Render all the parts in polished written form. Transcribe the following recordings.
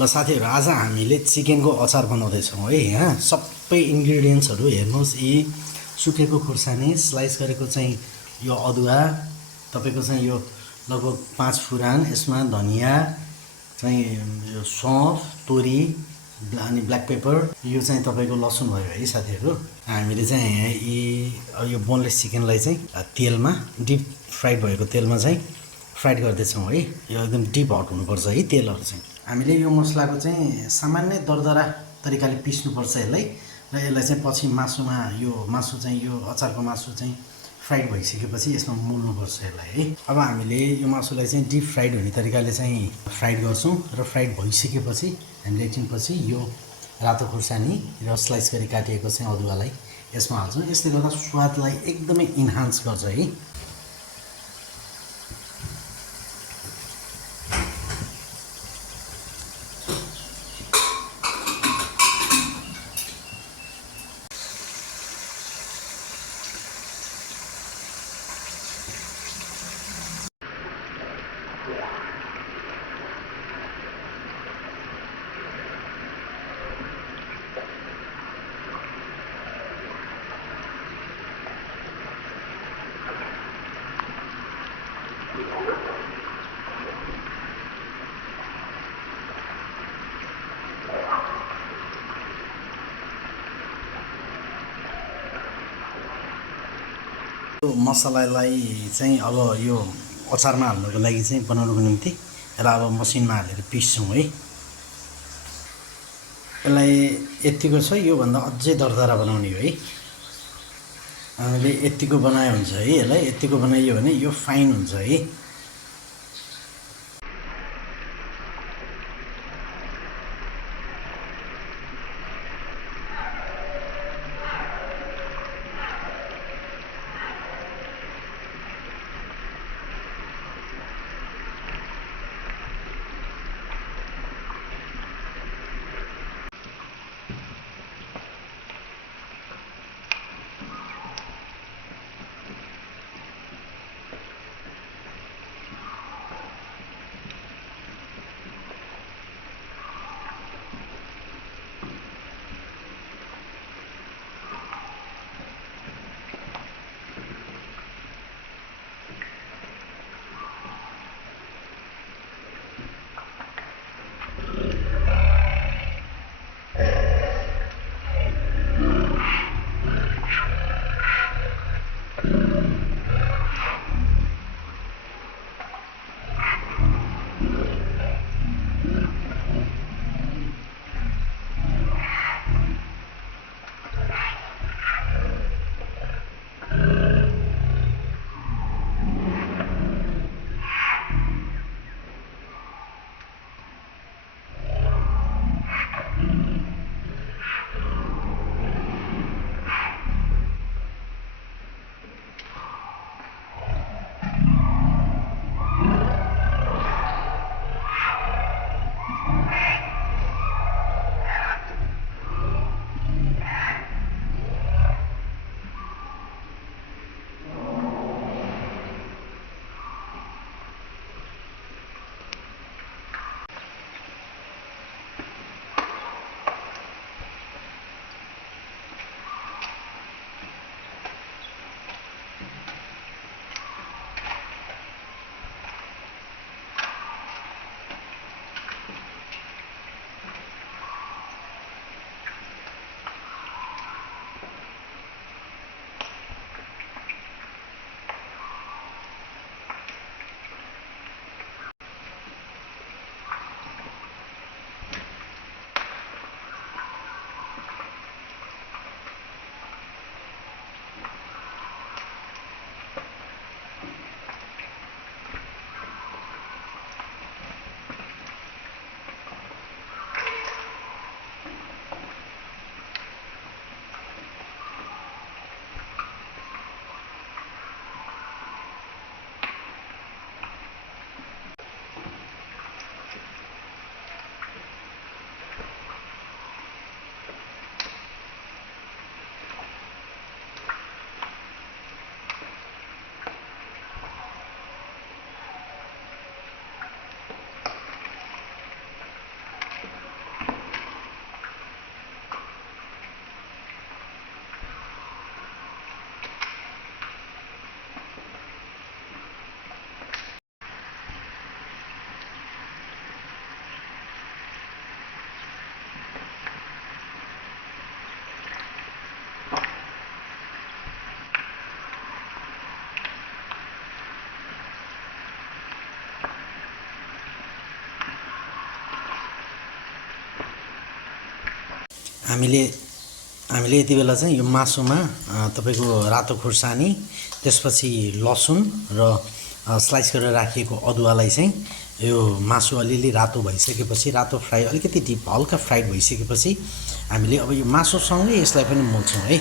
ल साथीहरू, आज हामीले चिकनको अचार बनाउँदैछौँ है। यहाँ सबै इन्ग्रिडियन्ट्सहरू हेर्नुहोस्। यी सुकेको खुर्सानी, स्लाइस गरेको चाहिँ यो अदुवा, तपाईँको चाहिँ यो लगभग 5 फुरान, यसमा धनियाँ चाहिँ यो सौँफ, तोरी अनि ब्ल्याक पेपर, यो चाहिँ तपाईँको लसुन भयो है साथीहरू। हामीले चाहिँ यो बोनलेस चिकनलाई चाहिँ तेलमा डिप फ्राइड भएको तेलमा चाहिँ फ्राइड गर्दैछौँ है। यो एकदम डिप हट हुनुपर्छ है तेलहरू चाहिँ। हामीले यो मसलाको चाहिँ सामान्य दरदरा तरिकाले पिस्नुपर्छ यसलाई, र यसलाई चाहिँ पछि मासुमा यो मासु चाहिँ यो अचारको मासु चाहिँ फ्राइड भइसकेपछि यसमा मोल्नुपर्छ यसलाई है। अब हामीले यो मासुलाई चाहिँ डिप फ्राइड हुने तरिकाले चाहिँ फ्राइड गर्छौँ, र फ्राइड भइसकेपछि हामीले एकछिनपछि यो रातो खुर्सानी र स्लाइस गरी काटिएको चाहिँ अदुवालाई यसमा हाल्छौँ। यसले गर्दा स्वादलाई एकदमै इन्हान्स गर्छ है। यो मसलालाई चाहिँ अब यो अचारमा हाल्नुको लागि चाहिँ बनाउनुको निम्ति यसलाई अब मसिनमा हालेर पिस्छौँ है। यसलाई यत्तिको छ, योभन्दा अझै दरदरा बनाउने हो है। हामीले यत्तिको बनायो हुन्छ है। यसलाई यत्तिको बनाइयो भने यो फाइन हुन्छ है। हामीले हामीले यति बेला चाहिँ यो मासुमा तपाईँको रातो खुर्सानी, त्यसपछि लसुन र स्लाइस गरेर राखिएको अदुवालाई चाहिँ यो मासु अलिअलि रातो भइसकेपछि, रातो फ्राई अलिकति डिप हल्का फ्राइड भइसकेपछि हामीले अब यो मासुसँगै यसलाई पनि मोल्छौँ है।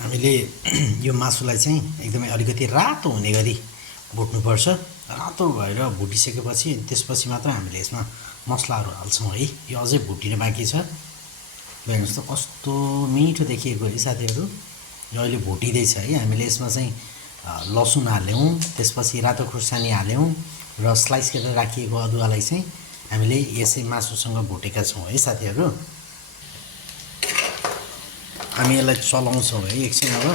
हामीले यो मासुलाई चाहिँ एकदमै अलिकति रातो हुने गरी भुट्नुपर्छ। रातो भएर भुटिसकेपछि त्यसपछि मात्र हामीले यसमा मसलाहरू हाल्छौँ है। यो अझै भुटिन बाँकी छ। हेर्नुहोस् त कस्तो मिठो देखिएको है साथीहरू। यो अहिले भुटिँदैछ है। हामीले यसमा चाहिँ लसुन हाल्यौँ, त्यसपछि रातो खुर्सानी हाल्यौँ र स्लाइस गरेर राखिएको अदुवालाई चाहिँ हामीले यसै मासुसँग भुटेका छौँ है साथीहरू। हामी यसलाई चलाउँछौँ है एकछिन अब।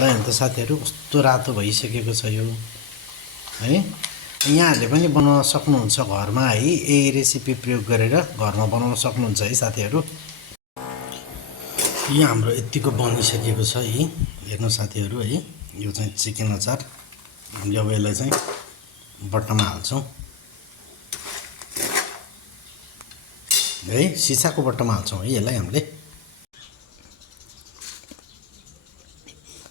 ल हेर्नु त साथीहरू कस्तो रातो भइसकेको छ यो है। यहाँहरूले पनि बनाउन सक्नुहुन्छ घरमा है। यही रेसिपी प्रयोग गरेर घरमा बनाउन सक्नुहुन्छ है साथीहरू। यो हाम्रो यतिको बनिसकेको छ है। हेर्नु साथीहरू है, यो चाहिँ चिकन अचार। हामीले अब यसलाई चाहिँ बट्टामा हाल्छौँ है। सिसाको बट्टामा हाल्छौँ है यसलाई हामीले।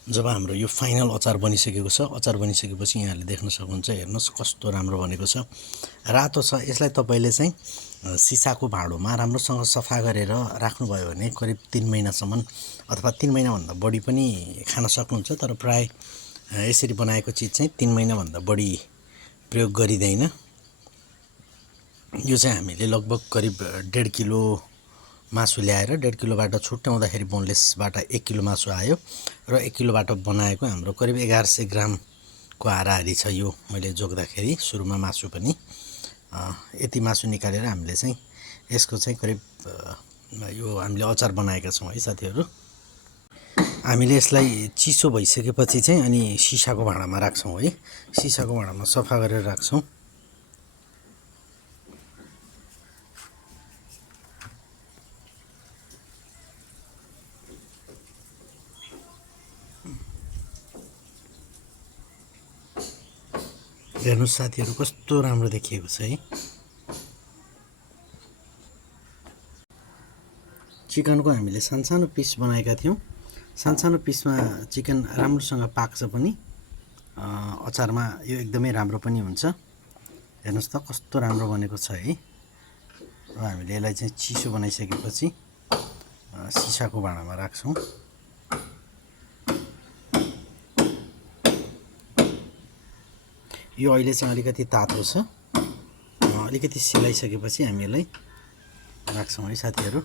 जब हाम्रो यो फाइनल अचार बनिसकेको छ, अचार बनिसकेपछि यहाँहरूले देख्न सक्नुहुन्छ। हेर्नुहोस् कस्तो राम्रो बनेको छ, रातो छ। यसलाई तपाईँले चाहिँ सिसाको भाँडोमा राम्रोसँग सफा गरेर राख्नुभयो भने करिब 3 महिनासम्म अथवा 3 महिनाभन्दा बढी पनि खान सक्नुहुन्छ। तर प्राय यसरी बनाएको चिज चाहिँ 3 महिनाभन्दा बढी प्रयोग गरिँदैन। यो चाहिँ हामीले लगभग करिब 1.5 किलो मासु ल्याएर 1.5 किलोबाट छुट्याउँदाखेरि बोनलेसबाट 1 किलो मासु आयो र 1 किलोबाट बनाएको हाम्रो करिब 1100 ग्रामको हाराहारी छ। यो मैले जोग्दाखेरि सुरुमा मासु पनि यति मासु निकालेर हामीले चाहिँ यसको चाहिँ करिब यो हामीले अचार बनाएका छौँ है साथीहरू। हामीले यसलाई चिसो भइसकेपछि चाहिँ अनि सिसाको भाँडामा राख्छौँ है। सिसाको भाँडामा सफा गरेर राख्छौँ। हेर्नुहोस् साथीहरू कस्तो राम्रो देखिएको छ है। चिकनको हामीले सानसानो पिस बनाएका थियौँ। सानसानो पिसमा चिकन राम्रोसँग पाक्छ पनि अचारमा यो एकदमै राम्रो पनि हुन्छ। हेर्नुहोस् त कस्तो राम्रो बनेको छ है। र हामीले यसलाई चाहिँ चिसो बनाइसकेपछि सिसाको भाँडामा राख्छौँ। यो अहिले चाहिँ अलिकति तातो छ। अलिकति सेलाइसकेपछि हामी यसलाई राख्छौँ है साथीहरू।